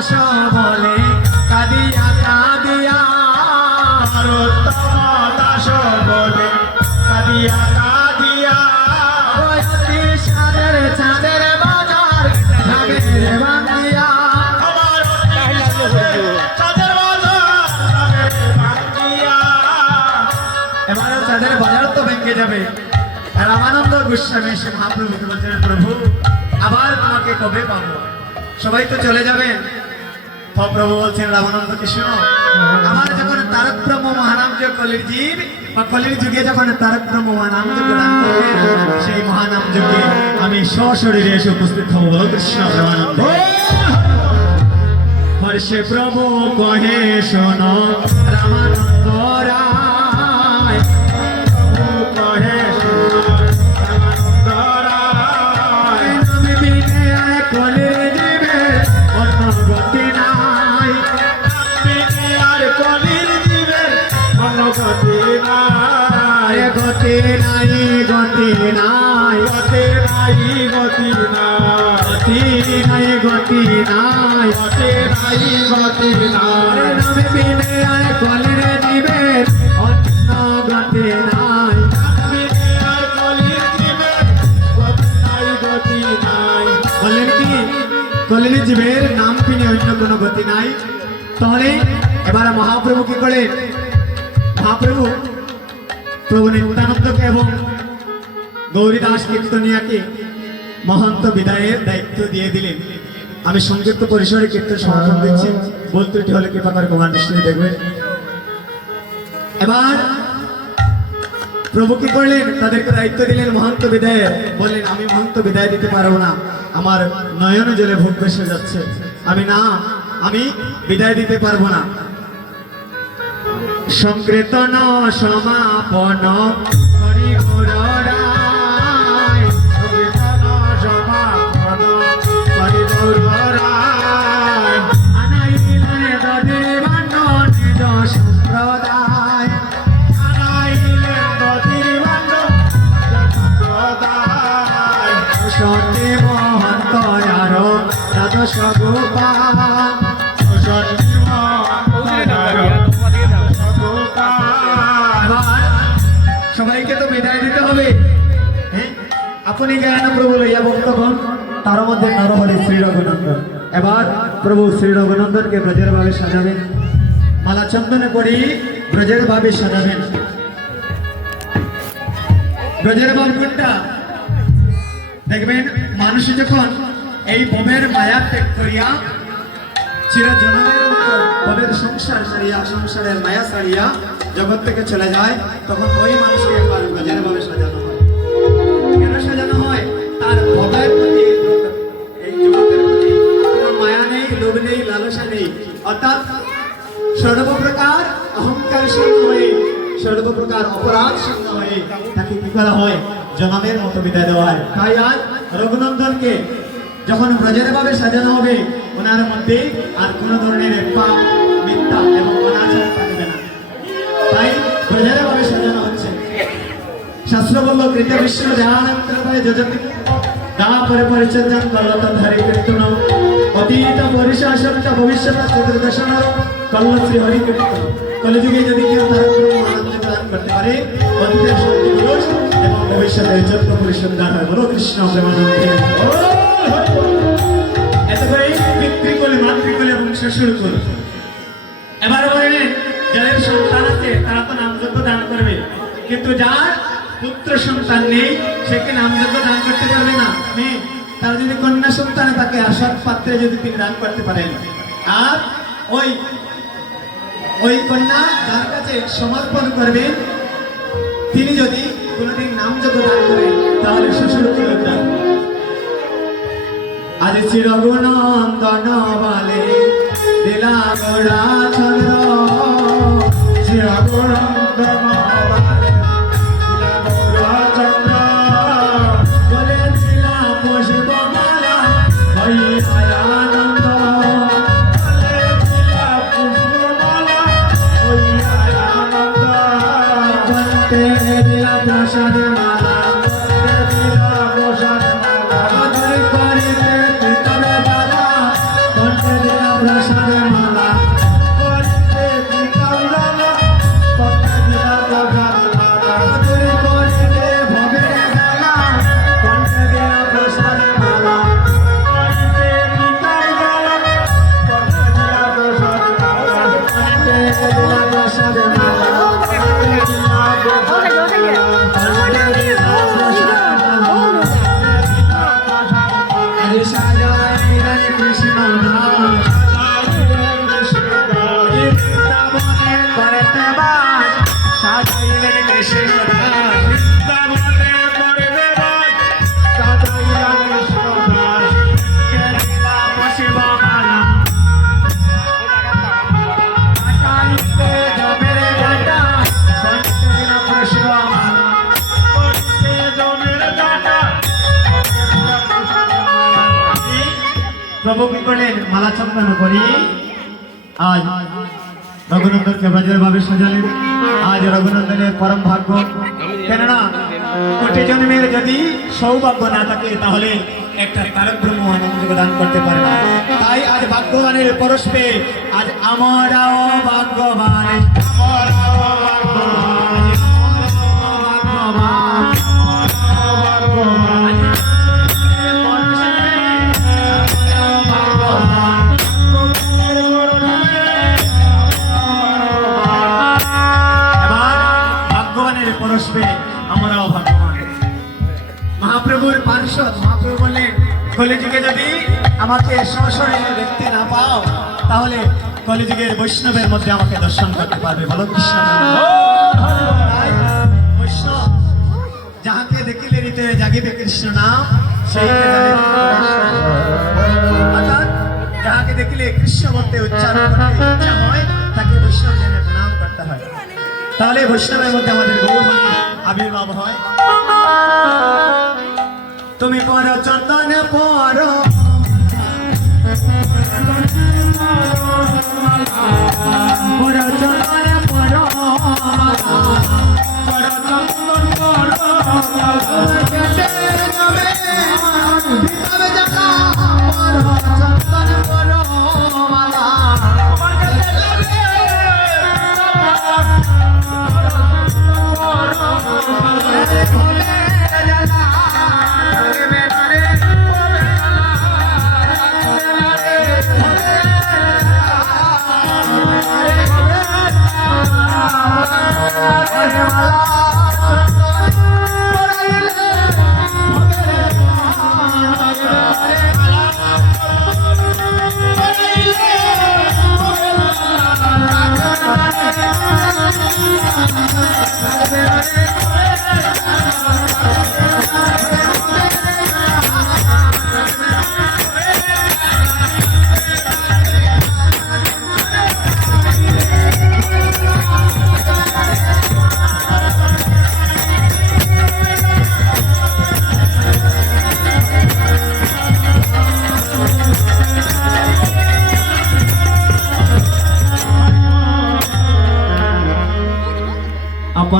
দাস বলে কাঁদিয়া কাঁদিয়া নরোত্তম দাস বলে কাঁদিয়া কাঁদিয়া অতি সাদের চাঁদের বাজার ভাগের ভাঙিয়া আমার চাঁদের বাজার ভাঙিয়া। এবারে চাঁদের বাজার তো ভেঙে যাবে। রামানন্দ গোস্বামী এসে মহাপ্রভুকে বলছেন, প্রভু আবার তোমাকে কবে পাবো? সবাই তো চলে যাবেন। প্রভু বলছেন রামানন্দকে, শোনো, আমার যখন তারক ব্রহ্ম মহানাম যোগ কলির জীব বা কলির যুগে যখন তারক ব্রহ্ম মহানাম যোগ দান করবেন, সেই মহানাম যুগে আমি সশরীরে এসে উপস্থিত হব। বল কৃষ্ণ প্রেমানন্দ। হর্ষে প্রভু কহে শোনো রামানন্দ রায়, প্রভু কহে শোনো রামানন্দ রায়, নামে বিনে আয় কলির জীবে অন্য গতি নাই। বিনে আর কলির জীবের কোনো গতি নাই। গতি নাই, গতি নাই, গতি নাই, গতি নাই, গতি নাই, গতি নাই। গতি নাই, গতি নাই। নামে বিনে আয় কলির জীবে অন্য গতি নাই। বিনে আর কলির জীবের গতি নাই, গতি নাই। বললেন কি কলির জীবের নাম বিনে অন্য কোনো গতি নাই। তাহলে এবার মহাপ্রভু কি করে? মহাপ্রভু প্রভু নিত্যানন্দকে এবং গৌরীদাস কীর্তনিয়াকে মহন্ত বিদায়ের দায়িত্ব দিয়ে দিলেন। আমি সংযুক্ত পরিসরে কীর্তন সমাপন দিচ্ছি। ভুল ত্রুটি হলে কৃপা করে ভগবান নিশ্চয়ই দেখবেন। এবার প্রভু কি করলেন? তাদেরকে দায়িত্ব দিলেন মহন্ত বিদায়ের। বললেন, আমি মহন্ত বিদায় দিতে পারবো না, আমার নয়ন জলে ভোগ ভেসে যাচ্ছে, আমি বিদায় দিতে পারবো না। সংকীর্তন সমাপন করি গৌররায়, সংকীর্তন সমাপন করি গৌররায়, আনাইলেন দধিবান্ন নিজ সম্প্রদায়। আনাইলেন দধিবান্ন নিজ সম্প্রদায়। সত্যি মহন্ত আরো দ্বাদশ গোপাল, সত্যি মহান্তর গোপাল। এবার সবাইকে তো বিদায় দিতে হবে। হ্যাঁ? আপনি জ্ঞান প্রভু লইয়া ভক্তগণ, তার মধ্যে নরহরি শ্রী রঘুনন্দন। এবার প্রভু শ্রী রঘুনন্দনকে ব্রজের ভাবে সাজাবেন, মালা চন্দনে পরি ব্রজের ভাবে সাজাবেন। ব্রজের ভাব কোনটা? দেখবেন মানুষ যখন এই ভবের মায়া ত্যাগ করিয়া চিরজনমের মতো ভবের সংসার সারিয়া, সংসারের মায়া সারিয়া জগৎ থেকে চলে যায়, তখন ওই মানুষকে একবার ব্রজের ভাবে সাজানো হয়। কেন সাজানো হয়? তার ভবের প্রতি, এই জগতের প্রতি কোনো মায়া নেই, লোভ নেই, লালসা নেই। অর্থাৎ সর্বপ্রকার অহংকার শূন্য হয়ে, সর্বপ্রকার অপরাধ শূন্য হয়ে তাকে কি করা হয়? জনমের মতো বিদায় দেওয়া হয়। তাই আজ রঘুনন্দনকে যখন ব্রজের ভাবে সাজানো হবে, ওনার মধ্যে আর কোনো ধরনের পাপ, মিথ্যা এবং অনাচার থাকবে না। তাই ব্রজের ভাবে সাজানো হচ্ছে। শাস্ত্র বলল, কৃত বিশ্ব দেহান্তরায় যজতি দা পরে পরিচর্যাং কলতা ধারে কীর্তন অতীত পরিশাসন চ ভবিষ্যৎ চতুর্দশন কল্লশ্রী হরি কীর্তন। কলিযুগে যদি কেউ তার আনন্দ প্রদান করতে পারে, অতীতের শক্তি পুরুষ এবং ভবিষ্যতের যজ্ঞ পরিষদ দান হয়। বলো কৃষ্ণ প্রেমানন্দে। এত করে পিতৃকুল, মাতৃকুল এবং শ্বশুরকুল। এবার বলেন, যাদের সন্তান আছে তারা তো নামযজ্ঞ দান করবে, কিন্তু যার পুত্র সন্তান নেই সে কি নামযজ্ঞ দান করতে পারবে না? নেই। তার যদি কন্যা সন্তান তাকে আসার পাত্রে যদি তিনি দান করতে পারেন, আর ওই কন্যা যার কাছে সমর্পণ করবেন, তিনি যদি কোনোদিন নামযজ্ঞ দান করেন, তাহলে শ্বশুরকুল উদ্ধার। আজ শ্রী রঘুনন্দন বলে দিলা গোড়া চন্দ্র, শ্রী রঘুনন্দন বলে দিলা গোড়া চন্দ্র, বলে দিলা পুষ্পমালা হইয়া আনন্দ, বলে দিলা পুষ্পমালা হইয়া আনন্দ, বলতে দিলা প্রসাদ মালা, বলতে দিলা প্রসাদ মালা, বদল করিতে তবে বালা, বলতে দিলা প্রসাদ মালা করিতে দিতাম রানা কন্যা দিয়া প্রসাদ মালা তোর করিতে ভবের জ্বালা কণ্ঠে দিয়া প্রসাদ মালা করিতে দিতাম রানা কন্যা দিয়া প্রসাদ মালা কণ্ঠে দিয়া প্রসাদ মালা আরে সাজাই রে কৃষ্ণ দাস বৃন্দাবনে করতে বাস সাজাইলেন কৃষ্ণ দাস কেরিলা পশিব মালা কাটাইতে জমের ডাটা কণ্ঠে দিল পশিব মালা প্রভু কি করলেন মালা চন্দন করি আজ রঘুনন্দনকে ব্রজের ভাবে সাজালেন আজ রঘুনন্দনের পরম ভাগ্য কেননা কোটি জন্মের যদি সৌভাগ্য না থাকে তাহলে একটা তারক ব্রহ্ম আনন্দকে দান করতে পারে না তাই আজ ভাগ্যবানের পরস্পে আজ আমরাও ভাগ্যবান পরস্পে আমরাও ভাগ্যবান মহাপ্রভুর পার্শ্বদ মহাপ্রভু বললেন কলিযুগে যদি আমাকে সশরীরে দেখতে না পাও তাহলে কলিযুগের বৈষ্ণবের মধ্যে আমাকে দর্শন করতে পারবে বলো কৃষ্ণ তাই বৈষ্ণব যাহাকে দেখিলে হৃদয়ে জাগিবে কৃষ্ণ নাম সেইকে জানিবে অর্থাৎ যাহাকে দেখিলে কৃষ্ণ বলতে উচ্চারণ করতে ইচ্ছা হয় তাকে বৈষ্ণব জেনে প্রণাম করতে হয় তাহলে বৈষ্ণবের মধ্যে আমাদের গৌরবাণী আবির্ভাব হয় তুমি পর চন্দন পর চন্দন পর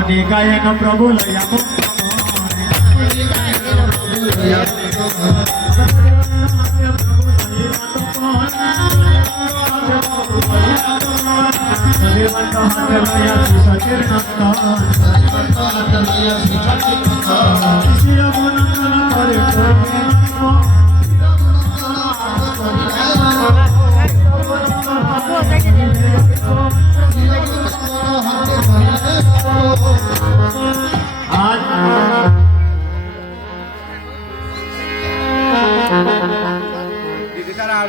अपने गायन प्रभु लया आज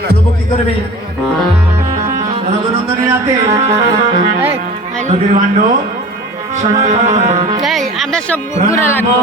প্রভু কি করবে রঘুনন্দনের রাতে নদীর ভাণ্ড আমরা সব ঘুরে লাগবো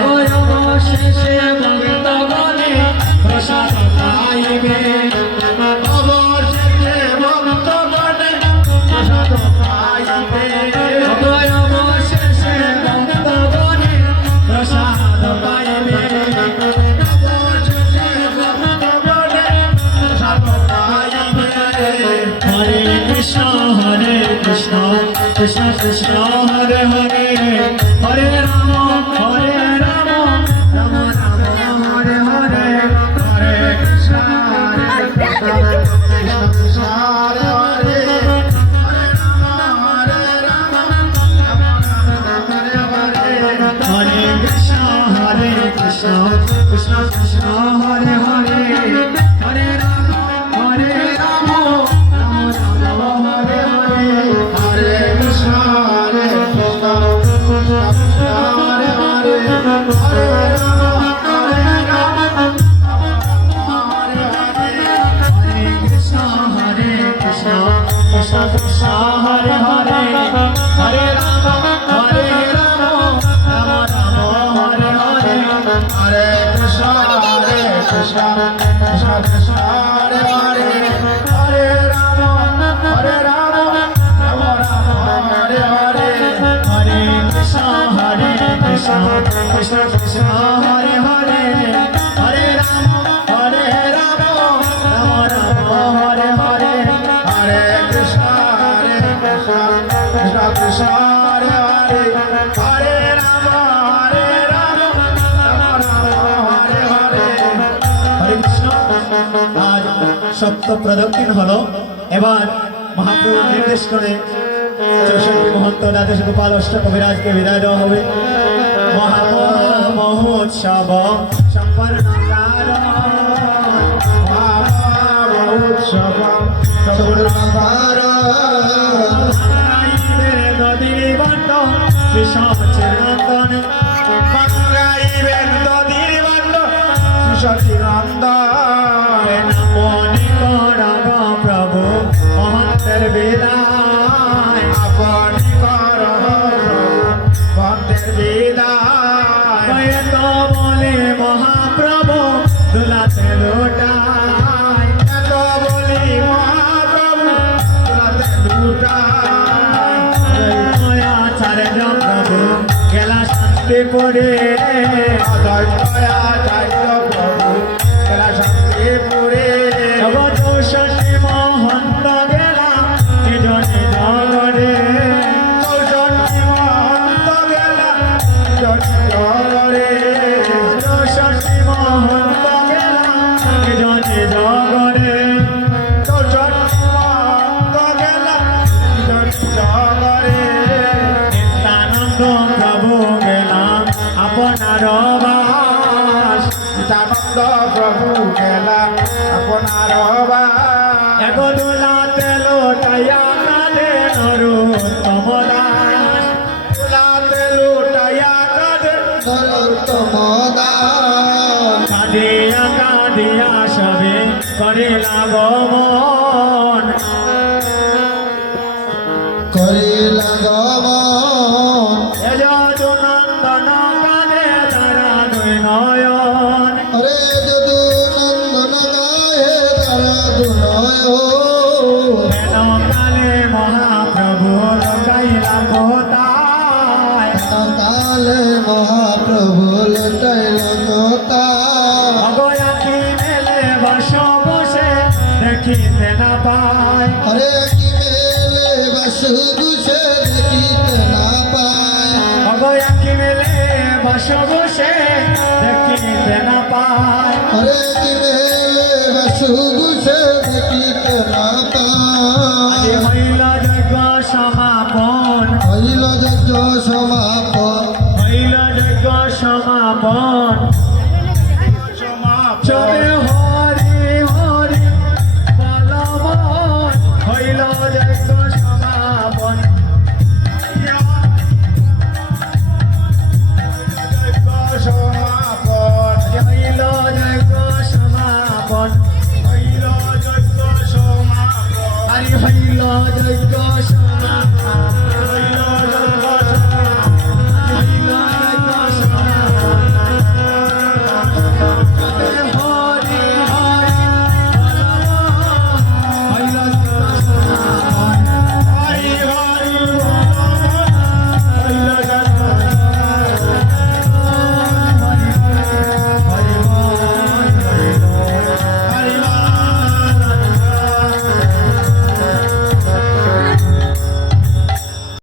Oh, কৃষ্ণ কৃষ্ণ হরে হরে হরে রাম রাম রাম হরে হরে হরে কৃষ্ণ কৃষ্ণ কৃষ্ণ হরে হরে হরে রাম রাম হরে হরে হরে কৃষ্ণ কৃষ্ণ কৃষ্ণ কৃষ্ণ হরে হরে হরে রাম রাম রাম হরে হরে হরে কৃষ্ণ কৃষ্ণ কৃষ্ণ হরে হরে হরে রাম রাম হরে হরে হরে কৃষ্ণ কৃষ্ণ কৃষ্ণ কৃষ্ণ হরে হরে হরে রাম রাম রাম হরে হরে হরে কৃষ্ণ কৃষ্ণ কৃষ্ণ কৃষ্ণ হরে হরে হরে রাম রাম রাম হরে হরে হরে কৃষ্ণ কৃষ্ণ কৃষ্ণ কৃষ্ণ হরে হরে হরে রাম রাম রাম হরে হরে হরে কৃষ্ণ কৃষ্ণ কৃষ্ণ কৃষ্ণ হরে হরে হরে রাম রাম হরে হরে হরে কৃষ্ণ। আজ সপ্ত প্রদক্ষিণ হলো, এবার মহাপ্রভু নির্দেশ করে 64 মহন্ত দ্বাদশ গোপাল অষ্টকবিরাজকে বিদায় দেওয়া হবে। মহোৎসব সম্পন্ন মহোৎসব নদীর বন্ধ শ্রীশাচনন্দন মনি করাগ প্রভু মহন্তের বিদায় আপনি কর ভক্তের বিদায় তো বলে মহাপ্রভু দুলাতে লোটায় তো বলি মহাপ্রভু দুলাতে লোটায় আচার্য প্রভু গেলা শান্তি পড়ে মহন্ত গেলা নিজ নিজ ঘরে মহন্ত গেলা নিজ নিজ ঘরে মহন্ত গেলা নিজ নিজ ঘরে মহন্ত গেলা নিজ নিজ ঘরে নিত্যানন্দ প্রভু গেলাম আপনার বাস নিত্যানন্দ প্রভু গেলা আপনার বাস এগোলাতে লোটাইয়া কাঁদে নরোত্তম দাস গোলাতে লোটাইয়া কাঁদে নরোত্তম দাস কাঁদিয়া কাঁদিয়া সবে করে লাগমন করে লাগমন যদুনন্দন কাঁদে তারা দুই নয়ন হরে যদু নন্দন গায়ে তারা দুনয়ন কালে মহাপ্রভু গাইলা কোথায় কালে মহাপ্রভু লটাইল কথা অগয়াকি মেলে বস বসে দেখিতে না পায় হরে কি মেলে বসু দুষে দেখিতে না পায় অগয়াকি মেলে বস বসে দেখিতে না পায় হরে কি মেলে বসু দুষে দেখিতে না পায় হইল যজ্ঞ সমাপন হইল যজ্ঞ সমাপন হইল যজ্ঞ সমাপন চবে